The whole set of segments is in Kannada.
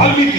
ವಾಲ್ಮೀಕಿ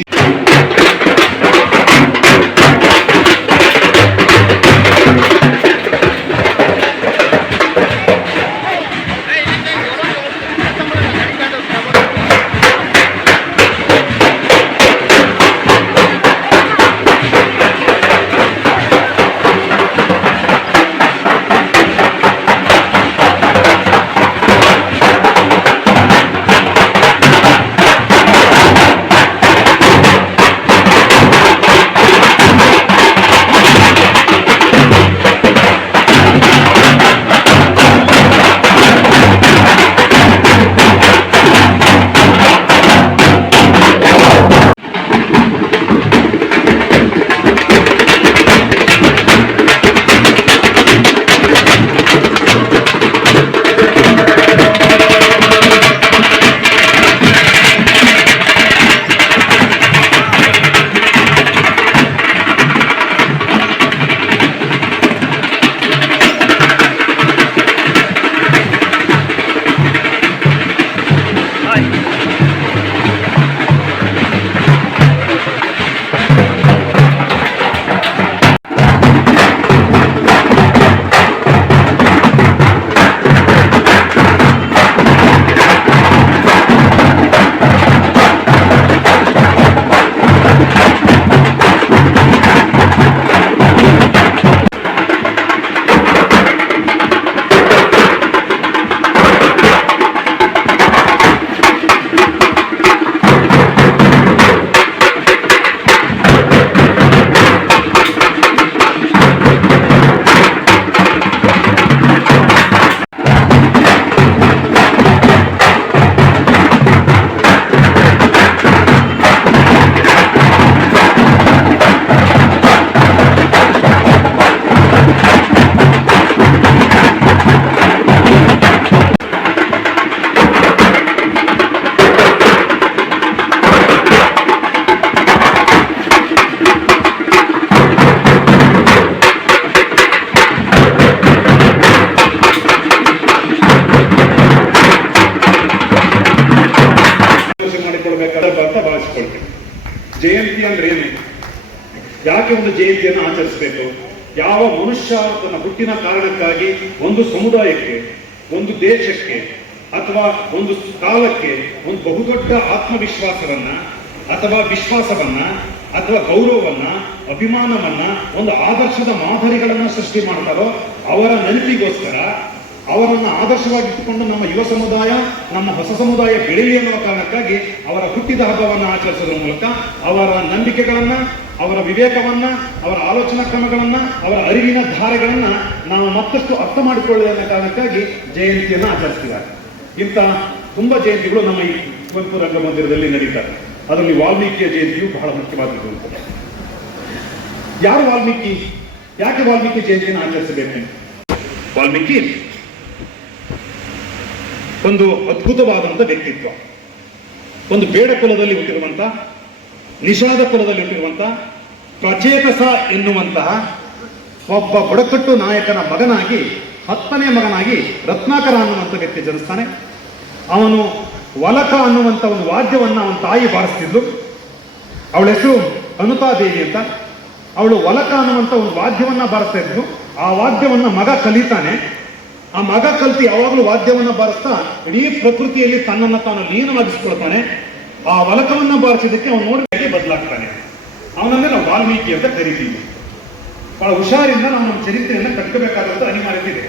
ಜಯಂತಿ ಅಂದ್ರೆ ಏನು, ಯಾಕೆ ಒಂದು ಜಯಂತಿಯನ್ನು ಆಚರಿಸಬೇಕು, ಯಾವ ಮನುಷ್ಯ ತನ್ನ ಹುಟ್ಟಿನ ಕಾರಣಕ್ಕಾಗಿ ಒಂದು ಸಮುದಾಯಕ್ಕೆ, ಒಂದು ದೇಶಕ್ಕೆ ಅಥವಾ ಒಂದು ಕಾಲಕ್ಕೆ ಒಂದು ಬಹುದೊಡ್ಡ ಆತ್ಮವಿಶ್ವಾಸವನ್ನ ಅಥವಾ ವಿಶ್ವಾಸವನ್ನ ಅಥವಾ ಗೌರವವನ್ನ ಅಭಿಮಾನವನ್ನ ಒಂದು ಆದರ್ಶದ ಮಾದರಿಗಳನ್ನ ಸೃಷ್ಟಿ ಮಾಡ್ತಾರೋ ಅವರ ನೆನಪಿಗೋಸ್ಕರ ಅವರನ್ನು ಆದರ್ಶವಾಗಿಟ್ಟುಕೊಂಡು ನಮ್ಮ ಯುವ ಸಮುದಾಯ, ನಮ್ಮ ಹೊಸ ಸಮುದಾಯ ಬೆಳೆಯಲಿ ಅನ್ನುವ ಕಾರಣಕ್ಕಾಗಿ ಅವರ ಹುಟ್ಟಿದ ಹಬ್ಬವನ್ನು ಆಚರಿಸೋದ್ರ ಮೂಲಕ ಅವರ ನಂಬಿಕೆಗಳನ್ನ, ಅವರ ವಿವೇಕವನ್ನ, ಅವರ ಆಲೋಚನಾ ಕ್ರಮಗಳನ್ನ, ಅವರ ಅರಿವಿನ ಧಾರೆಗಳನ್ನ ನಾವು ಮತ್ತಷ್ಟು ಅರ್ಥ ಮಾಡಿಕೊಳ್ಳಿ ಅನ್ನೋ ಕಾರಣಕ್ಕಾಗಿ ಜಯಂತಿಯನ್ನು ಆಚರಿಸ್ತಿದ್ದಾರೆ. ಇಂಥ ತುಂಬಾ ಜಯಂತಿಗಳು ನಮ್ಮ ಈ ಕುವೆಂಪು ರಂಗಮಂದಿರದಲ್ಲಿ ನಡೀತಾರೆ. ಅದರಲ್ಲಿ ವಾಲ್ಮೀಕಿಯ ಜಯಂತಿಯು ಬಹಳ ಮುಖ್ಯವಾದದ್ದು ಅಂತ. ಯಾರು ವಾಲ್ಮೀಕಿ? ಯಾಕೆ ವಾಲ್ಮೀಕಿ ಜಯಂತಿಯನ್ನು ಆಚರಿಸಬೇಕು? ವಾಲ್ಮೀಕಿ ಒಂದು ಅದ್ಭುತವಾದಂಥ ವ್ಯಕ್ತಿತ್ವ. ಒಂದು ಬೇಡ ಕುಲದಲ್ಲಿ ಹುಟ್ಟಿರುವಂತಹ, ನಿಷಾದ ಕುಲದಲ್ಲಿ ಹುಟ್ಟಿರುವಂತಹ, ಪ್ರಚೇತಸ ಎನ್ನುವಂತಹ ಒಬ್ಬ ಬುಡಕಟ್ಟು ನಾಯಕನ ಮಗನಾಗಿ, 10ನೇ ಮಗನಾಗಿ ರತ್ನಾಕರ ಅನ್ನುವಂಥ ವ್ಯಕ್ತಿ ಜನಿಸ್ತಾನೆ. ಅವನು ವಲಕ ಅನ್ನುವಂಥ ಒಂದು ವಾದ್ಯವನ್ನ ಅವನ ತಾಯಿ ಬಾರಿಸ್ತಿದ್ಲು. ಅವಳ ಹೆಸರು ಅನುತಾದೇವಿ ಅಂತ. ಅವಳು ವಲಕ ಅನ್ನುವಂಥ ಒಂದು ವಾದ್ಯವನ್ನ ಬಾರಿಸ್ತಾ ಇದ್ಲು. ಆ ವಾದ್ಯವನ್ನ ಮಗ ಕಲಿತಾನೆ. ಆ ಮಗ ಕಲ್ತಿ ಯಾವಾಗಲೂ ವಾದ್ಯವನ್ನ ಬಾರಿಸ್ತಾ ಇಡೀ ಪ್ರಕೃತಿಯಲ್ಲಿ ತನ್ನನ್ನು ತಾನು ಲೀನವಾಗಿಸ್ಕೊಳ್ತಾನೆ. ಆ ವಲಕವನ್ನ ಬಾರಿಸಿದ್ದಕ್ಕೆ ಅವನು ನೋಡಿ ಬದಲಾಗ್ತಾನೆ. ಅವನನ್ನೇ ನಾವು ವಾಲ್ಮೀಕಿ ಅಂತ ಕರಿತೀವಿ. ಬಹಳ ಹುಷಾರಿಂದ ನಾವು ನಮ್ಮ ಚರಿತ್ರೆಯನ್ನು ಕಟ್ಕೋಬೇಕಾದಂತ ಅನಿವಾರ್ಯತೆ ಇದೆ.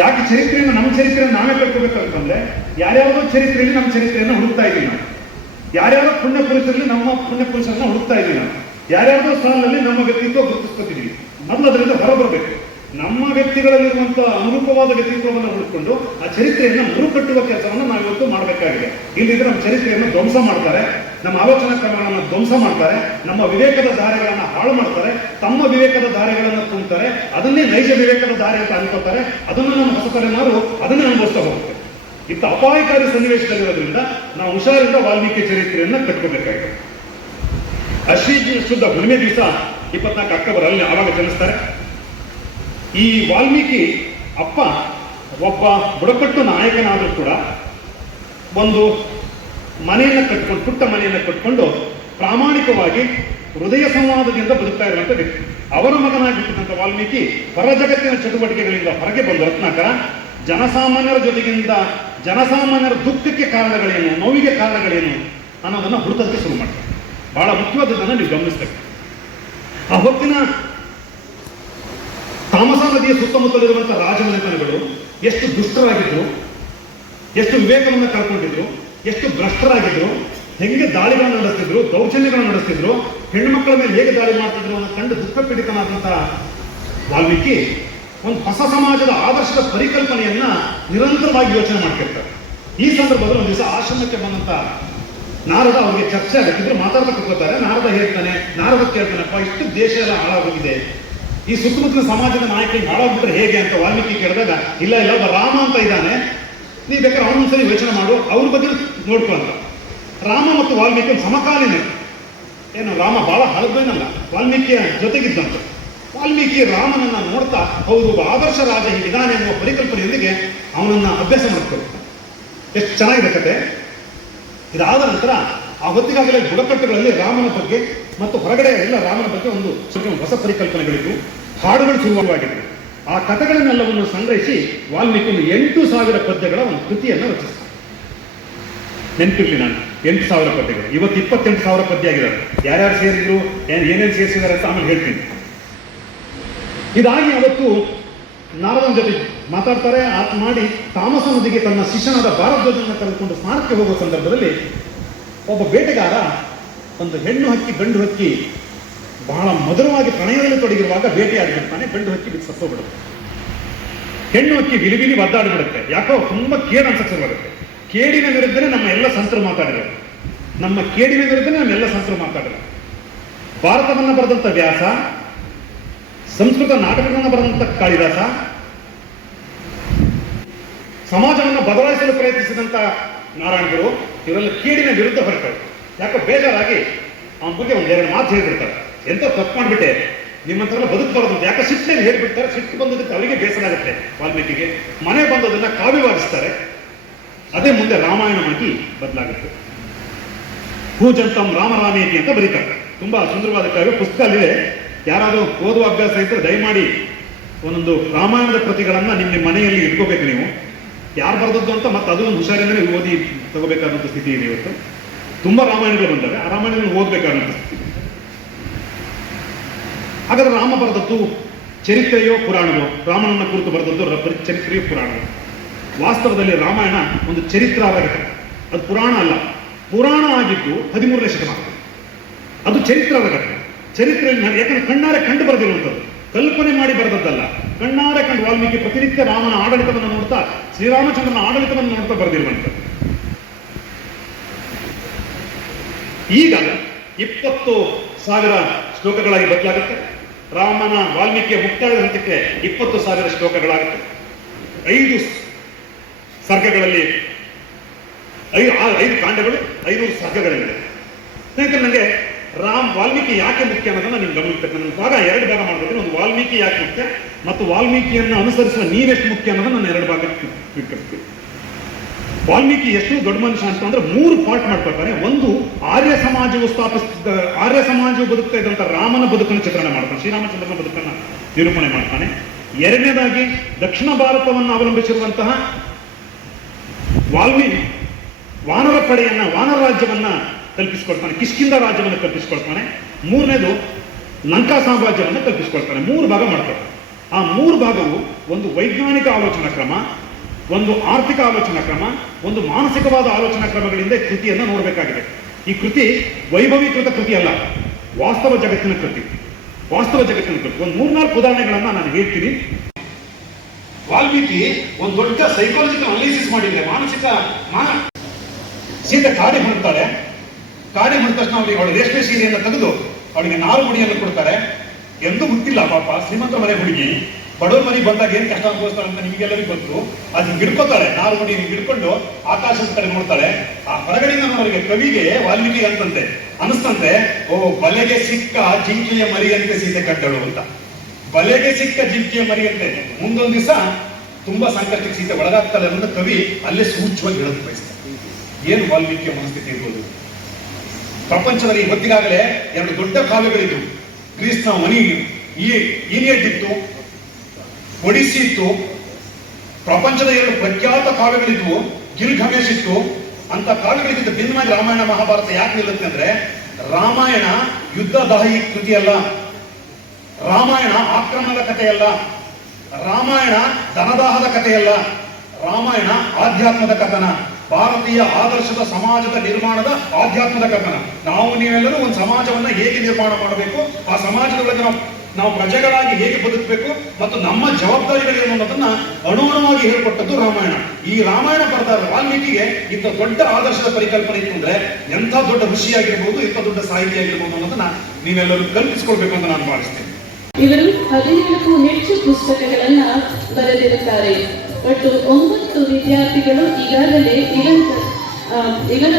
ಯಾಕೆ ಚರಿತ್ರೆಯನ್ನು, ನಮ್ಮ ಚರಿತ್ರೆಯನ್ನು ನಾವೇ ಕಟ್ಕೋಬೇಕಂತಂದ್ರೆ, ಯಾರ್ಯಾವುದೋ ಚರಿತ್ರೆಯಲ್ಲಿ ನಮ್ಮ ಚರಿತ್ರೆಯನ್ನು ಹುಡುಕ್ತಾ ಇದ್ದೀವಿ ನಾವು. ಯಾರ್ಯಾರೋ ಪುಣ್ಯ ಪುರುಷರಲ್ಲಿ ನಮ್ಮ ಪುಣ್ಯ ಪುರುಷರನ್ನ ಹುಡುಕ್ತಾ ಇದ್ದೀವಿ ನಾವು. ಯಾರ್ಯಾವುದೋ ಸ್ಥಳದಲ್ಲಿ ನಮ್ಮ ವ್ಯಕ್ತಿತ್ವ ಗುರುತಿಸ್ಕೊತಿದ್ದೀವಿ. ಮೊದಲು ಅದರಿಂದ ಹೊರಬರಬೇಕು. ನಮ್ಮ ವ್ಯಕ್ತಿಗಳಲ್ಲಿರುವಂತಹ ಅನುರೂಪವಾದ ವ್ಯಕ್ತಿತ್ವವನ್ನು ಹುಡುಕೊಂಡು ಆ ಚರಿತ್ರೆಯನ್ನು ಮರುಕಟ್ಟುವ ಕೆಲಸವನ್ನು ನಾವು ಇವತ್ತು ಮಾಡಬೇಕಾಗಿದೆ. ಇಲ್ಲಿದ್ರೆ ನಮ್ಮ ಚರಿತ್ರೆಯನ್ನು ಧ್ವಂಸ ಮಾಡ್ತಾರೆ, ನಮ್ಮ ಆಲೋಚನಾ ಕ್ರಮಗಳನ್ನು ಧ್ವಂಸ ಮಾಡ್ತಾರೆ, ನಮ್ಮ ವಿವೇಕದ ದಾರಿಗಳನ್ನು ಹಾಳು ಮಾಡ್ತಾರೆ, ತಮ್ಮ ವಿವೇಕದ ದಾರಿಗಳನ್ನು ತುಂಬ್ತಾರೆ, ಅದನ್ನೇ ನೈಜ ವಿವೇಕದ ದಾರಿ ಅಂತ ಅನ್ಕೋತಾರೆ. ಅದನ್ನು ನಮ್ಮ ಹೊಸ ತಲೆಮಾರು ಅದನ್ನೇ ಅನುಭವಿಸ್ತಾ ಹೋಗ್ತಾರೆ. ಇಂಥ ಅಪಾಯಕಾರಿ ಸನ್ನಿವೇಶದಲ್ಲಿರೋದ್ರಿಂದ ನಾವು ಹುಷಾರಿಂದ ವಾಲ್ಮೀಕಿ ಚರಿತ್ರೆಯನ್ನು ಕಟ್ಕೋಬೇಕಾಗಿದೆ. ಅಶ್ವಿನಿ ಶುದ್ಧ ಹುಣ್ಣಿಮೆ ದಿವಸ 24 ಅಕ್ಟೋಬರ್ ಅಲ್ಲಿ ಆವಾಗ ಜನಿಸ್ತಾರೆ. ಈ ವಾಲ್ಮೀಕಿ ಅಪ್ಪ ಒಬ್ಬ ಬುಡಕಟ್ಟು ನಾಯಕನಾದರೂ ಕೂಡ ಒಂದು ಮನೆಯನ್ನು ಕಟ್ಕೊಂಡು, ಪುಟ್ಟ ಮನೆಯನ್ನು ಕಟ್ಕೊಂಡು ಪ್ರಾಮಾಣಿಕವಾಗಿ ಹೃದಯ ಸಂವಾದದಿಂದ ಬದುಕ್ತಾ ಇರುವಂತ ವ್ಯಕ್ತಿ. ಅವರ ಮಗನಾಗಿರ್ತಕ್ಕಂಥ ವಾಲ್ಮೀಕಿ ಹೊರ ಜಗತ್ತಿನ ಚಟುವಟಿಕೆಗಳಿಂದ ಹೊರಗೆ ಬಂದ ರತ್ನಾಕರ ಜನಸಾಮಾನ್ಯರ ಜೊತೆಗಿಂದ ಜನಸಾಮಾನ್ಯರ ದುಃಖಕ್ಕೆ ಕಾರಣಗಳೇನು, ನೋವಿಗೆ ಕಾರಣಗಳೇನು ಅನ್ನೋದನ್ನು ಹುಡುಕಕ್ಕೆ ಶುರು ಮಾಡ್ತಾರೆ. ಬಹಳ ಮುಖ್ಯವಾದದ್ದನ್ನು ನೀವು ಗಮನಿಸಬೇಕು. ಆ ಹೊತ್ತಿನ ತಾಮಸಾ ನದಿಯ ಸುತ್ತಮುತ್ತಲಿರುವಂತಹ ರಾಜಮನೆತನಗಳು ಎಷ್ಟು ದುಷ್ಟರಾಗಿದ್ರು, ಎಷ್ಟು ವಿವೇಕವನ್ನು ಕಳ್ಕೊಂಡಿದ್ರು, ಎಷ್ಟು ಭ್ರಷ್ಟರಾಗಿದ್ರು, ಹೆಂಗೆ ದಾಳಿಗಳನ್ನು ನಡೆಸ್ತಿದ್ರು, ದೌರ್ಜನ್ಯಗಳನ್ನು ನಡೆಸ್ತಿದ್ರು, ಹೆಣ್ಣುಮಕ್ಕಳ ಮೇಲೆ ಹೇಗೆ ದಾಳಿ ಮಾಡ್ತಿದ್ರು ಅನ್ನೋ ಕಂಡು ದುಃಖ ಪೀಡಿತನಾದಂತಹ ವಾಲ್ಮೀಕಿ ಒಂದು ಹೊಸ ಸಮಾಜದ ಆದರ್ಶದ ಪರಿಕಲ್ಪನೆಯನ್ನ ನಿರಂತರವಾಗಿ ಯೋಚನೆ ಮಾಡ್ತಿರ್ತಾರೆ. ಈ ಸಂದರ್ಭದಲ್ಲಿ ಒಂದು ದಿವಸ ಆಶ್ರಮಕ್ಕೆ ಬಂದಂತ ನಾರದ ಅವರಿಗೆ ಚರ್ಚೆ ಆಗತ್ತಿದ್ರು, ಮಾತಾಡ್ತಾ ಕೂತ್ಕೋತಾರೆ. ನಾರದ ಹೇಳ್ತಾನೆ, ನಾರದ ಕೇಳ್ತಾನಪ್ಪ, ಇಷ್ಟು ದೇಶ ಎಲ್ಲ ಹಾಳಾಗೋಗಿದೆ, ಈ ಸುತ್ತಮುತ್ತಲ ಸಮಾಜದ ನಾಯಕರಿಗೆ ಹಾಳಾಗ್ಬಿಟ್ರೆ ಹೇಗೆ ಅಂತ ವಾಲ್ಮೀಕಿ ಕೇಳಿದಾಗ, ಇಲ್ಲ ಇಲ್ಲ ಒಬ್ಬ ರಾಮ ಅಂತ ಇದ್ದಾನೆ, ನೀ ಬೇಕಾದ್ರೆ ಅವನೊಂದ್ಸರಿ ಯೋಚನೆ ಮಾಡು, ಅವ್ರ ಬಗ್ಗೆ ನೋಡ್ಕೊ ಅಂತ. ರಾಮ ಮತ್ತು ವಾಲ್ಮೀಕಿ ಒಂದು ಸಮಕಾಲೀನ. ಏನು ರಾಮ ಬಹಳ ಹಳದೇನಲ್ಲ, ವಾಲ್ಮೀಕಿಯ ಜೊತೆಗಿದ್ದಂತೆ. ವಾಲ್ಮೀಕಿ ರಾಮನನ್ನ ನೋಡ್ತಾ ಹೌದು ಒಬ್ಬ ಆದರ್ಶ ರಾಜ ಹೀಗಿದ್ದಾನೆ ಎನ್ನುವ ಪರಿಕಲ್ಪನೆಯೊಂದಿಗೆ ಅವನನ್ನ ಅಭ್ಯಾಸ ಮಾಡ್ಕೊಳ್ತಾನೆ. ಎಷ್ಟು ಚೆನ್ನಾಗಿದೆ ಕತೆ. ಇದಾದ ನಂತರ ಆ ಹೊತ್ತಿಗಾಗಲೇ ಬುಡಕಟ್ಟುಗಳಲ್ಲಿ ರಾಮನ ಬಗ್ಗೆ ಮತ್ತು ಹೊರಗಡೆ ಎಲ್ಲ ರಾಮನ ಬಗ್ಗೆ ಒಂದು ಹೊಸ ಪರಿಕಲ್ಪನೆಗಳಿತ್ತು, ಹಾಡುಗಳು ಶುರುವಾಗಿತ್ತು. ಆ ಕಥೆಗಳನ್ನೆಲ್ಲವನ್ನು ಸಂಗ್ರಹಿಸಿ ವಾಲ್ಮೀಕಿ ಒಂದು 8,000 ಪದ್ಯಗಳ ಒಂದು ಕೃತಿಯನ್ನು ರಚಿಸ್ತಾರೆ. ನೆನಪಿರ್ಲಿ ನಾನು, 8,000 ಪದ್ಯಗಳು. ಇವತ್ತು 28,000 ಪದ್ಯ ಆಗಿದ್ದಾರೆ. ಯಾರ್ಯಾರು ಸೇರಿದ್ರು, ಏನೇನು ಸೇರಿಸಿದ್ದಾರೆ ಅಂತ ಆಮೇಲೆ ಹೇಳ್ತೀನಿ. ಇದಾಗಿ ಅವತ್ತು ನಾರದನ ಜೊತೆ ಮಾತಾಡ್ತಾರೆ. ಮಾಡಿ ತಾಮಸ ನದಿಗೆ ತನ್ನ ಶಿಷ್ಯನಾದ ಭಾರದ್ವಾಜನನ್ನು ಕರೆದುಕೊಂಡು ಸ್ನಾನಕ್ಕೆ ಹೋಗುವ ಸಂದರ್ಭದಲ್ಲಿ ಒಬ್ಬ ಬೇಟೆಗಾರ ಒಂದು ಹೆಣ್ಣು ಹಕ್ಕಿ ಗಂಡು ಹಕ್ಕಿ ಬಹಳ ಮಧುರವಾಗಿ ಪ್ರಣಯದಲ್ಲಿ ತೊಡಗಿರುವಾಗ ಬೇಟೆಯಾಡಿಬಿಡ್ತಾನೆ. ಗಂಡು ಹಕ್ಕಿ ಬಿಟ್ಟು ಸತ್ತೋಗ್ಬಿಡುತ್ತೆ. ಹೆಣ್ಣು ಹಕ್ಕಿ ವಿಲಿವಿಲಿ ಒದ್ದಾಡಿಬಿಡುತ್ತೆ. ಯಾಕೋ ತುಂಬಾ ಕೇಡು ಅನ್ಸಕ್ಕೆ ಶುರುವಾಗುತ್ತೆ. ಕೇಡಿನ ವಿರುದ್ಧನೇ ನಮ್ಮ ಎಲ್ಲ ಸಂತರು ಮಾತಾಡಿದರು. ನಮ್ಮ ಕೇಡಿನ ವಿರುದ್ಧನೇ ನಮ್ಮೆಲ್ಲ ಸಂತರು ಮಾತಾಡಿದರು. ಭಾರತವನ್ನ ಬರೆದಂತ ವ್ಯಾಸ, ಸಂಸ್ಕೃತ ನಾಟಕಗಳನ್ನು ಬರೆದಂತ ಕಾಳಿದಾಸ, ಸಮಾಜವನ್ನು ಬದಲಾಯಿಸಲು ಪ್ರಯತ್ನಿಸಿದಂತ ನಾರಾಯಣಗುರು, ಇವರೆಲ್ಲ ಕೇಡಿನ ವಿರುದ್ಧ ಹೊರಟರು. ಯಾಕೋ ಬೇಜಾರಾಗಿ ಅವನ ಬಗ್ಗೆ ಒಂದೆರಡು ಮಾತು ಹೇಳ್ಬಿಡ್ತಾರೆ. ಎಂತ ತಪ್ಪು ಮಾಡ್ಬಿಟ್ಟೆ, ನಿಮ್ಮಂತೆಲ್ಲ ಬದುಕಬಾರದು ಅಂತ. ಯಾಕೆ ಸಿಟ್ಟಿನಲ್ಲಿ ಹೇಳ್ಬಿಡ್ತಾರೆ. ಸಿಟ್ಟು ಬಂದದಕ್ಕೆ ಅವರಿಗೆ ಬೇಸರ ಆಗುತ್ತೆ. ವಾಲ್ಮೀಕಿಗೆ ಮನೆ ಬಂದದನ್ನ ಕಾವ್ಯವಾಗಿಸ್ತಾರೆ. ಅದೇ ಮುಂದೆ ರಾಮಾಯಣವಾಗಿ ಬದಲಾಗುತ್ತೆ. ಭೂಜಂತಂ ರಾಮರಾಮೇತಿ ಅಂತ ಬರೀತಾರೆ. ತುಂಬಾ ಸುಂದರವಾದ ಕಾವ್ಯ. ಪುಸ್ತಕ ಅಲ್ಲಿದೆ. ಯಾರಾದರೂ ಓದುವ ಅಭ್ಯಾಸ ಇದ್ದರೆ ದಯಮಾಡಿ ಒಂದೊಂದು ರಾಮಾಯಣದ ಕೃತಿಗಳನ್ನ ನಿಮ್ಮ ಮನೆಯಲ್ಲಿ ಇಟ್ಕೋಬೇಕು ನೀವು. ಯಾರು ಬರೆದದ್ದು ಅಂತ ಮತ್ತೆ ಅದು ಒಂದು ಹುಷಾರಿಂದಲೇ ಓದಿ ತಗೋಬೇಕಾದಂಥ ಸ್ಥಿತಿ ಇದೆ ಇವತ್ತು. ತುಂಬಾ ರಾಮಾಯಣಗಳು ಬಂದಾಗ ಆ ರಾಮಾಯಣಗಳನ್ನು ಓದಬೇಕಾದಂಥ ಸ್ಥಿತಿ. ಹಾಗಾದ್ರೆ ರಾಮ ಬರೆದದ್ದು ಚರಿತ್ರೆಯೋ ಪುರಾಣವೋ? ರಾಮನನ್ನ ಕುರಿತು ಬರೆದದ್ದು ಚರಿತ್ರೆಯೋ ಪುರಾಣವೋ? ವಾಸ್ತವದಲ್ಲಿ ರಾಮಾಯಣ ಒಂದು ಚರಿತ್ರಾವಾಗಿದೆ. ಅದು ಪುರಾಣ ಅಲ್ಲ. ಪುರಾಣ ಆಗಿದ್ದು 13ನೇ ಶತಮಾನ. ಅದು ಚರಿತ್ರಾವಾಗಿದೆ. ಚರಿತ್ರೆಯಲ್ಲಿ ಯಾಕಂದ್ರೆ ಕಣ್ಣಾರೆ ಕಂಡು ಬರೆದಿರುವಂಥದ್ದು, ಕಲ್ಪನೆ ಮಾಡಿ ಬರೆದದ್ದಲ್ಲ. ಕಣ್ಣಾರೆ ಕಂಡು ವಾಲ್ಮೀಕಿ ಪ್ರತಿನಿತ್ಯ ರಾಮನ ಆಡಳಿತವನ್ನು ನೋಡ್ತಾ, ಶ್ರೀರಾಮಚಂದ್ರನ ಆಡಳಿತವನ್ನು ನೋಡ್ತಾ ಬರೆದಿರುವಂಥದ್ದು. ಈಗ 20,000 ಶ್ಲೋಕಗಳಾಗಿ ಬದಲಾಗುತ್ತೆ. ರಾಮನ ವಾಲ್ಮೀಕಿಯ ಮುಕ್ತಾಯದ ಹಂತಕ್ಕೆ 20,000 ಶ್ಲೋಕಗಳಾಗುತ್ತೆ. 5 ಸರ್ಗಗಳಲ್ಲಿ 5 ಕಾಂಡಗಳು, 500 ಸರ್ಗಗಳಿವೆ. ಸ್ನೇಹಿತರೆ, ನನಗೆ ವಾಲ್ಮೀಕಿ ಯಾಕೆ ಮುಖ್ಯ ಅನ್ನೋದನ್ನ ನೀವು ಗಮನಿಸಬೇಕು. ನನ್ನ ಭಾಗ 2 ಭಾಗ ಮಾಡ್ಬೇಕು. ಒಂದು ವಾಲ್ಮೀಕಿ ಯಾಕೆ ಮುಖ್ಯ ಮತ್ತು ವಾಲ್ಮೀಕಿಯನ್ನು ಅನುಸರಿಸುವ ನೀವೆಷ್ಟು ಮುಖ್ಯ ಅನ್ನೋದನ್ನ ನಾನು 2 ಭಾಗ ಬಿಟ್ಟಿರ್ತೀನಿ. ವಾಲ್ಮೀಕಿ ಎಷ್ಟು ದೊಡ್ಡ ಮನುಷ್ಯ ಅಂತಂದ್ರೆ 3 ಪಾರ್ಟ್ ಮಾಡ್ಕೊಳ್ತಾನೆ. ಒಂದು, ಆರ್ಯ ಸಮಾಜವು ಆರ್ಯ ಸಮಾಜವು ಬದುಕ್ತಾ ಇದ್ದಂತ ರಾಮನ ಬದುಕನ್ನು ಚಿತ್ರಣ ಮಾಡ್ತಾನೆ, ಶ್ರೀರಾಮಚಂದ್ರನ ಬದುಕನ್ನು ನಿರೂಪಣೆ ಮಾಡ್ತಾನೆ. ಎರಡನೇದಾಗಿ ದಕ್ಷಿಣ ಭಾರತವನ್ನು ಅವಲಂಬಿಸಿರುವಂತಹ ವಾನರ ಪಡೆಯನ್ನ, ವಾನರ ರಾಜ್ಯವನ್ನ ಕಲ್ಪಿಸಿಕೊಳ್ತಾನೆ, ಕಿಷ್ಕಿಂಧ ರಾಜ್ಯವನ್ನು ಕಲ್ಪಿಸಿಕೊಳ್ತಾನೆ. ಮೂರನೇದು ಲಂಕಾ ಸಾಮ್ರಾಜ್ಯವನ್ನು ಕಲ್ಪಿಸಿಕೊಳ್ತಾನೆ. 3 ಭಾಗ ಮಾಡ್ತಾರೆ. ಆ 3 ಭಾಗವು ಒಂದು ವೈಜ್ಞಾನಿಕ ಆಲೋಚನಾ ಕ್ರಮ, ಒಂದು ಆರ್ಥಿಕ ಆಲೋಚನಾ ಕ್ರಮ, ಒಂದು ಮಾನಸಿಕವಾದ ಆಲೋಚನಾ ಕ್ರಮಗಳಿಂದ ಕೃತಿಯನ್ನು ನೋಡಬೇಕಾಗಿದೆ. ಈ ಕೃತಿ ವೈಭವೀಕೃತ ಕೃತಿ ಅಲ್ಲ, ವಾಸ್ತವ ಜಗತ್ತಿನ ಕೃತಿ. ವಾಸ್ತವ ಜಗತ್ತಿನ ಕೃತಿ. ಒಂದು 3-4 ಉದಾಹರಣೆಗಳನ್ನ ನಾನು ಹೇಳ್ತೀನಿ. ವಾಲ್ಮೀಕಿ ಒಂದು ದೊಡ್ಡ ಸೈಕಾಲಜಿಕಲ್ ಅನಾಲಿಸಿಸ್ ಮಾಡಿದ್ರೆ, ಸೀತೆ ಕಾಡಿ ಹೊರಡ್ತಾಳೆ. ಕಾಡಿ ಹೊರಟ ತಕ್ಷಣ ಅವಳು ರೇಷ್ಮೆ ಸೀರೆಯನ್ನು ತೆಗೆದು ಅವಳಿಗೆ ನಾರು ಮುಡಿಯನ್ನು ಕೊಡ್ತಾರೆ. ಎಂದೂ ಗೊತ್ತಿಲ್ಲ ಪಾಪ, ಶ್ರೀಮಂತರ ಮನೆ ಹುಡುಗಿ ಬಡವ್ರ ಮನೆಗೆ ಬಂದಾಗ ಏನ್ ಕಷ್ಟ ಅನುಭವಿಸ್ತಾಳೆ ಅಂತ ನಿಮಗೆಲ್ಲರಿಗೂ ಗೊತ್ತು. ಅದನ್ನ ಹಿಡ್ಕೋತಾಳೆ, ನಾರು ಮುಡಿ ಹಿಡ್ಕೊಂಡು ಆಕಾಶದ ಕಡೆ ನೋಡ್ತಾಳೆ. ಆ ಹೊರಗಡೆಯಿಂದ ನೋಡೋರಿಗೆ, ಕವಿಗೆ ವಾಲ್ಮೀಕಿ ಅಂತಂತೆ ಅನಿಸ್ತಂತೆ, ಓ ಬಲೆಗೆ ಸಿಕ್ಕ ಜಿಂಕೆಯ ಮರಿಯಂತೆ ಸೀತೆ ಕಟ್ಟಳು ಅಂತ. ಬಲೆಗೆ ಸಿಕ್ಕ ಜಿಂಕೆಯ ಮರಿಯಂತೆ. ಮುಂದೊಂದು ದಿವಸ ತುಂಬಾ ಸಂಕಷ್ಟಕ್ಕೆ ಸೀತೆ ಒಳಗಾಗ್ತಾಳೆ ಅನ್ನೋದು ಕವಿ ಅಲ್ಲೇ ಸೂಚ್ಯವಾಗಿ ಹೇಳೋದು ಬಯಸ್ತಾರೆ. ಏನು ವಾಲ್ಮೀಕಿಯ ಮನಸ್ಥಿತಿ ಇರ್ಬೋದು? ಪ್ರಪಂಚದಲ್ಲಿ ಇವತ್ತಿಗಾಗಲೇ 2 ದೊಡ್ಡ ಕಾವ್ಯಗಳಿದ್ದವು. ಗ್ರೀಸ್ನ ಈನಿಯಡ್ ಇತ್ತು, ಒಡಿಸ್ಸಿ ಇತ್ತು. ಪ್ರಪಂಚದ 2 ಪ್ರಖ್ಯಾತ ಕಾವ್ಯಗಳಿದ್ವು, ಗಿಲ್ಗಮೇಶ್ ಇತ್ತು. ಅಂತ ಕಾವ್ಯಗಳಿಗಿಂತ ಭಿನ್ನವಾಗಿ ರಾಮಾಯಣ ಮಹಾಭಾರತ ಯಾಕೆ ನಿಲ್ಲುತ್ತೆ ಅಂದ್ರೆ, ರಾಮಾಯಣ ಯುದ್ಧದಾಹಿ ಕೃತಿಯಲ್ಲ, ರಾಮಾಯಣ ಆಕ್ರಮಣದ ಕಥೆಯಲ್ಲ, ರಾಮಾಯಣ ಧನದಾಹದ ಕಥೆಯಲ್ಲ, ರಾಮಾಯಣ ಆಧ್ಯಾತ್ಮದ ಕಥನ, ಭಾರತೀಯ ಆದರ್ಶದ ಸಮಾಜದ ನಿರ್ಮಾಣದ ಆಧ್ಯಾತ್ಮದ ಕಥನ. ನೀವೆಲ್ಲರೂ ಒಂದು ಸಮಾಜವನ್ನ ಹೇಗೆ ನಿರ್ಮಾಣ ಮಾಡಬೇಕು, ಆ ಸಮಾಜದೊಳಗೆ ನಾವು ಪ್ರಜೆಗಳಾಗಿ ಹೇಗೆ ಬದುಕಬೇಕು ಮತ್ತು ನಮ್ಮ ಜವಾಬ್ದಾರಿಗಳೇನು ಅನ್ನೋದನ್ನ ಅನುಗುಣವಾಗಿ ಹೇಳ್ಕೊಟ್ಟದ್ದು ರಾಮಾಯಣ. ಈ ರಾಮಾಯಣ ಬರೆದ ವಾಲ್ಮೀಕಿಗೆ ಇಂಥ ದೊಡ್ಡ ಆದರ್ಶದ ಪರಿಕಲ್ಪನೆ ಇತ್ತು ಅಂದ್ರೆ ಎಂಥ ದೊಡ್ಡ ಋಷಿಯಾಗಿರ್ಬೋದು, ಎಂಥ ದೊಡ್ಡ ಸಾಹಿತಿ ಆಗಿರ್ಬೋದು ಅನ್ನೋದನ್ನ ನೀವೆಲ್ಲರೂ ಕಲ್ಪಿಸಿಕೊಳ್ಬೇಕು ಅಂತ ನಾನು ಭಾವಿಸ್ತೇನೆ. ಇವರು 17ಕ್ಕೂ ಹೆಚ್ಚು ಪುಸ್ತಕಗಳನ್ನ ಬರೆದಿರುತ್ತಾರೆ. ಒಟ್ಟು 9 ವಿದ್ಯಾರ್ಥಿಗಳು ಈಗಾಗಲೇ ಇವರ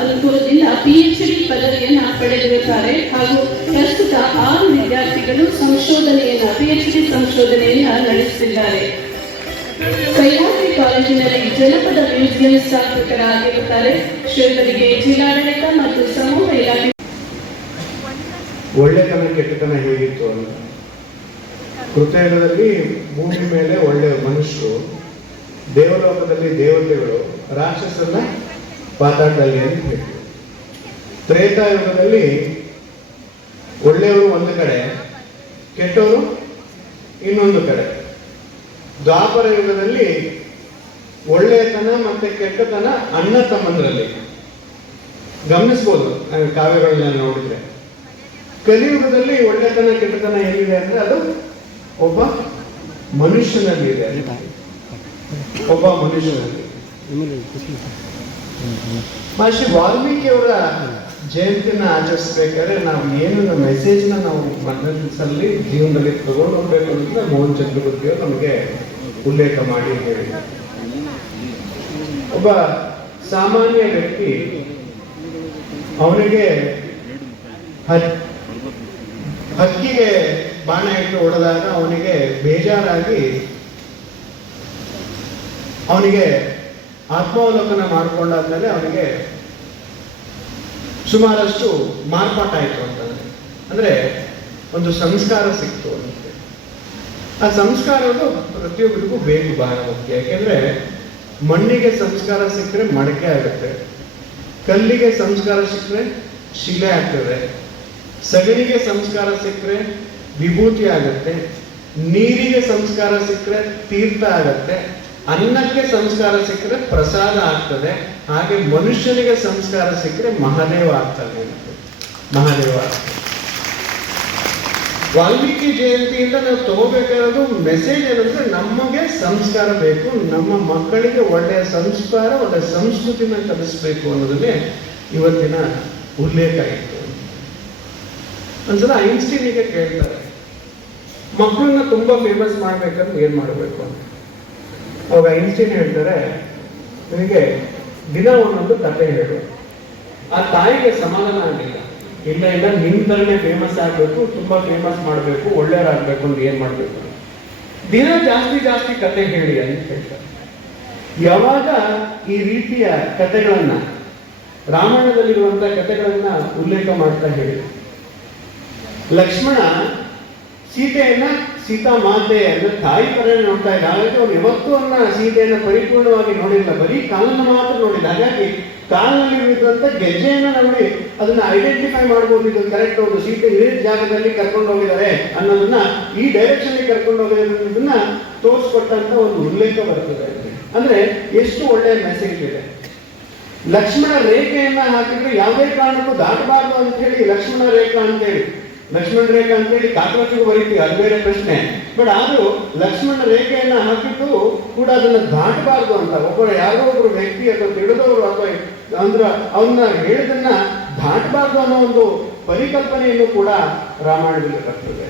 ಅನುಕೂಲದಿಂದ PhD ಪದವಿಯನ್ನ ಪಡೆದಿರುತ್ತಾರೆ. ಹಾಗೂ ಪ್ರಸ್ತುತ 6 ವಿದ್ಯಾರ್ಥಿಗಳು PhD ಸಂಶೋಧನೆಯನ್ನ ನಡೆಸುತ್ತಿದ್ದಾರೆ. ಸಹ್ಯಾದ್ರಿ ಕಾಲೇಜಿನಲ್ಲಿ ಜನಪದ ಮ್ಯೂಸಿಯಂ ಸ್ಥಾಪಕರಾಗಿರುತ್ತಾರೆ. ಶ್ರೀಗಳಿಗೆ ಜಿಲ್ಲಾಡಳಿತ ಮತ್ತು ಸಮೂಹ ಇಲಾಖೆ ಒಳ್ಳೆತನ ಕೆಟ್ಟತನ ಹೇಗಿತ್ತು ಅಂತ, ಕೃತಯುಗದಲ್ಲಿ ಭೂಮಿ ಮೇಲೆ ಒಳ್ಳೆಯ ಮನುಷ್ಯರು, ದೇವಲೋಕದಲ್ಲಿ ದೇವತೆಗಳು, ರಾಕ್ಷಸರನ್ನ ಪಾತಾಳದಲ್ಲಿ ಅಂತ ಹೇಳಿ. ತ್ರೇತಾಯುಗದಲ್ಲಿ ಒಳ್ಳೆಯವರು ಒಂದು ಕಡೆ, ಕೆಟ್ಟವರು ಇನ್ನೊಂದು ಕಡೆ. ದ್ವಾಪರ ಯುಗದಲ್ಲಿ ಒಳ್ಳೆಯತನ ಮತ್ತೆ ಕೆಟ್ಟತನ ಅಣ್ಣ ತಮ್ಮಂದ್ರಲ್ಲಿ ಗಮನಿಸ್ಬೋದು ಕಾವ್ಯಗಳನ್ನ ನೋಡಿದ್ರೆ. ಕಲಿಯುಗದಲ್ಲಿ ಒಳ್ಳೆತನ ಕೆಟ್ಟತನ ಏನಿದೆ ಅಂದ್ರೆ ಅದು ಒಬ್ಬ ಮನುಷ್ಯನಲ್ಲಿ ಇದೆ, ಒಬ್ಬ ಮನುಷ್ಯನಲ್ಲಿ. ಮಹರ್ಷಿ ವಾಲ್ಮೀಕಿ ಅವರ ಜಯಂತಿನ ಆಚರಿಸ್ಬೇಕಾದ್ರೆ ನಾವು ಏನು ಮೆಸೇಜ್ನ ನಾವು ಮನಸ್ಸಲ್ಲಿ ಜೀವನದಲ್ಲಿ ತಗೊಂಡು ಹೋಗ್ಬೇಕು ಅಂತ ಮೋಹನ್ ಚಂದ್ರಗುಪ್ತಿ ಅವರು ನಮಗೆ ಉಲ್ಲೇಖ ಮಾಡಿ ಹೇಳಿ. ಒಬ್ಬ ಸಾಮಾನ್ಯ ವ್ಯಕ್ತಿ ಅವನಿಗೆ ಹಕ್ಕಿಗೆ ಬಾಣ ಇಟ್ಟು ಹೊಡೆದಾಗ ಅವನಿಗೆ ಬೇಜಾರಾಗಿ ಅವನಿಗೆ ಆತ್ಮಾವಲೋಕನ ಮಾಡಿಕೊಂಡಾದ್ಮೇಲೆ ಅವನಿಗೆ ಸುಮಾರಷ್ಟು ಮಾರ್ಪಾಟ ಆಯಿತು ಅಂತಂದ್ರೆ, ಅಂದ್ರೆ ಒಂದು ಸಂಸ್ಕಾರ ಸಿಕ್ತು ಅಂತ. ಆ ಸಂಸ್ಕಾರವು ಪ್ರತಿಯೊಬ್ಬರಿಗೂ ಬೇಕು, ಬಹಳ ಮುಖ್ಯ. ಯಾಕೆಂದ್ರೆ ಮಣ್ಣಿಗೆ ಸಂಸ್ಕಾರ ಸಿಕ್ಕರೆ ಮಡಕೆ ಆಗುತ್ತೆ, ಕಲ್ಲಿಗೆ ಸಂಸ್ಕಾರ ಸಿಕ್ಕರೆ ಶಿಲೆ ಆಗ್ತದೆ, ಸಗಣಿಗೆ ಸಂಸ್ಕಾರ ಸಿಕ್ಕರೆ ವಿಭೂತಿ ಆಗುತ್ತೆ, ನೀರಿಗೆ ಸಂಸ್ಕಾರ ಸಿಕ್ಕರೆ ತೀರ್ಥ ಆಗತ್ತೆ, ಅನ್ನಕ್ಕೆ ಸಂಸ್ಕಾರ ಸಿಕ್ಕರೆ ಪ್ರಸಾದ ಆಗ್ತದೆ. ಹಾಗೆ ಮನುಷ್ಯನಿಗೆ ಸಂಸ್ಕಾರ ಸಿಕ್ಕರೆ ಮಹಾದೇವ ಆಗ್ತಾನೆ. ಮಹಾದೇವ ವಾಲ್ಮೀಕಿ ಜಯಂತಿಯಿಂದ ನಾವು ತಗೋಬೇಕಾಗಿರೋದು ಮೆಸೇಜ್ ಏನಂದ್ರೆ, ನಮಗೆ ಸಂಸ್ಕಾರ ಬೇಕು, ನಮ್ಮ ಮಕ್ಕಳಿಗೆ ಒಳ್ಳೆಯ ಸಂಸ್ಕಾರ, ಒಳ್ಳೆಯ ಸಂಸ್ಕೃತಿನ ಕಲಿಸ್ಬೇಕು ಅನ್ನೋದನ್ನೇ ಇವತ್ತಿನ ಉಲ್ಲೇಖ ಇತ್ತು. ಒಂದ್ಸಲ ಐನ್ಸ್ಟೀನಿಗೆ ಕೇಳ್ತಾರೆ, ಮಕ್ಕಳನ್ನ ತುಂಬಾ ಫೇಮಸ್ ಮಾಡ್ಬೇಕಂದ್ರೆ ಏನ್ ಮಾಡಬೇಕು ಅಂತ. ಅವಾಗ ಐನ್ಸ್ಟೀನ್ ಹೇಳ್ತಾರೆ, ನಿನಗೆ ದಿನ ಒಂದೊಂದು ಕತೆ ಹೇಳು. ಆ ತಾಯಿಗೆ ಸಮಾಧಾನ ಆಗಿಲ್ಲ, ಇಲ್ಲ ಇಲ್ಲ ನಿಮ್ ತರನೇ ಫೇಮಸ್ ಆಗ್ಬೇಕು, ತುಂಬಾ ಫೇಮಸ್ ಮಾಡ್ಬೇಕು, ಒಳ್ಳೆಯವರಾಗ್ಬೇಕು ಅಂದ್ರೆ ಏನ್ ಮಾಡ್ಬೇಕು, ದಿನ ಜಾಸ್ತಿ ಜಾಸ್ತಿ ಕತೆ ಹೇಳಿ ಅಂತ ಹೇಳ್ತಾರೆ. ಯಾವಾಗ ಈ ರೀತಿಯ ಕತೆಗಳನ್ನ, ರಾಮಾಯಣದಲ್ಲಿರುವಂತಹ ಕತೆಗಳನ್ನ ಉಲ್ಲೇಖ ಮಾಡ್ತಾ ಹೇಳಿ, ಲಕ್ಷ್ಮಣ ಸೀತಾ ಮಾತೆ ಅಂದ್ರೆ ತಾಯಿ ತರ ನೋಡ್ತಾ ಇದ್ದ. ಹಾಗಾಗಿ ಅವ್ರು ಯಾವತ್ತೂ ಸೀತೆಯನ್ನ ಪರಿಪೂರ್ಣವಾಗಿ ನೋಡಿಲ್ಲ, ಬರೀ ಕಾಲನ್ನ ಮಾತ್ರ ನೋಡಿಲ್ಲ. ಹಾಗಾಗಿ ಕಾಲಿನಲ್ಲಿ ಇರುವಂತ ಗೆಜ್ಜೆಯನ್ನ ನೋಡಿ ಅದನ್ನ ಐಡೆಂಟಿಫೈ ಮಾಡ್ಬೋದು, ಇದು ಕರೆಕ್ಟ್, ಹೌದು ಸೀತೆ ಇದೇ ಜಾಗದಲ್ಲಿ ಕರ್ಕೊಂಡು ಹೋಗಿದ್ದಾರೆ ಅನ್ನೋದನ್ನ, ಈ ಡೈರೆಕ್ಷನ್ ಕರ್ಕೊಂಡು ಹೋಗಿರೋದನ್ನ ತೋರಿಸ್ಕೊಟ್ಟಂತ ಒಂದು ಉಲ್ಲೇಖ ಬರ್ತದೆ. ಅಂದ್ರೆ ಎಷ್ಟು ಒಳ್ಳೆಯ ಮೆಸೇಜ್ ಇದೆ. ಲಕ್ಷ್ಮಣ ರೇಖೆಯನ್ನ ಹಾಕಿದ್ರೆ ಯಾವುದೇ ಕಾರಣಕ್ಕೂ ದಾಟಬಾರ್ದು ಅಂತ ಹೇಳಿ ಲಕ್ಷ್ಮಣ ರೇಖಾ ಅಂತ ಹೇಳಿ, ಲಕ್ಷ್ಮಣ ರೇಖಾ ಅಂತ ಹೇಳಿ ಕಾಕ್ರೋಚಿಗೂ ಬರೀತೀವಿ, ಅದು ಬೇರೆ ಪ್ರಶ್ನೆ. ಬಟ್ ಆದ್ರೂ ಲಕ್ಷ್ಮಣ ರೇಖೆಯನ್ನ ಹಾಕಿದ್ದು ಕೂಡ ಅದನ್ನ ದಾಟಬಾರ್ದು ಅಂತ ಯಾರೋ ಒಬ್ರು ವ್ಯಕ್ತಿ ಅಥವಾ ತಿಳಿದವರು ಅಥವಾ ಅಂದ್ರ ಅವನ್ನ ಹೇಳಿದನ್ನ ದಾಟಬಾರ್ದು ಅನ್ನೋ ಒಂದು ಪರಿಕಲ್ಪನೆಯನ್ನು ಕೂಡ ರಾಮಾಯಣದಲ್ಲಿ ಬರ್ತದೆ.